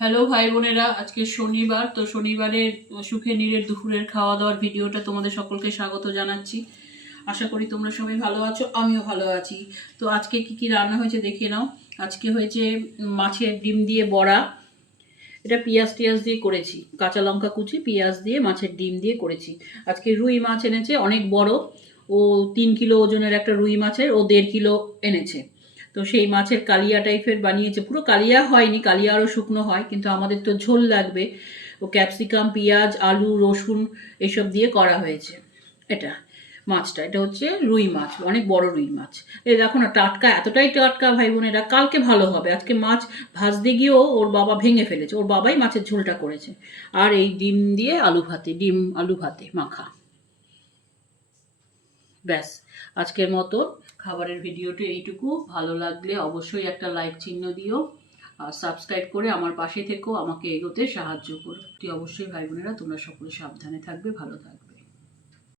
Hello, ভাই বোনেরা, আজকে শনিবার, তো শনিবারের সুখে নীরের দুপুরের খাওয়া দাওয়ার ভিডিওটা তোমাদের সকলকে স্বাগত জানাচ্ছি। আশা করি তোমরা সবাই ভালো আছো, আমিও ভালো আছি। তো আজকে কি কি রান্না হয়েছে দেখে নাও। আজকে হয়েছে মাছের ডিম দিয়ে বড়া। এটা পেঁয়াজ টিয়াজ দিয়ে করেছি, কাঁচা লঙ্কা কুচি, পেঁয়াজ দিয়ে মাছের ডিম দিয়ে করেছি। আজকে রুই মাছ এনেছে, অনেক বড়। ও তিন কিলো ওজনের একটা রুই মাছের, ও দেড় কিলো এনেছে। তো সেই মাছের কালিয়া টাইপের বানিয়েছে। পুরো কালিয়া হয়নি, কালিয়া আরও শুকনো হয়, কিন্তু আমাদের তো ঝোল লাগবে। ও ক্যাপসিকাম, পেঁয়াজ, আলু, রসুন এসব দিয়ে করা হয়েছে। এটা মাছটা, এটা হচ্ছে রুই মাছ, অনেক বড় রুই মাছ। এই দেখো না, টাটকা, এতটাই টাটকা ভাই বোনেরা কালকে ভালো হবে। আজকে মাছ ভাজতে গিয়েও ওর বাবা ভেঙে ফেলেছে, ওর বাবাই মাছের ঝোলটা করেছে। আর এই ডিম দিয়ে আলু ভাতে, ডিম আলু ভাতে মাখা। ব্যাস, আজকের মতো খাবারের ভিডিওটি এইটুকু। ভালো লাগলে অবশ্যই একটা লাইক চিহ্ন দিও আর সাবস্ক্রাইব করে আমার পাশে থেকেও আমাকে এগোতে সাহায্য করো। অবশ্যই ভাই বোনেরা, তোমরা সকলে সাবধানে থাকবে, ভালো থাকবে।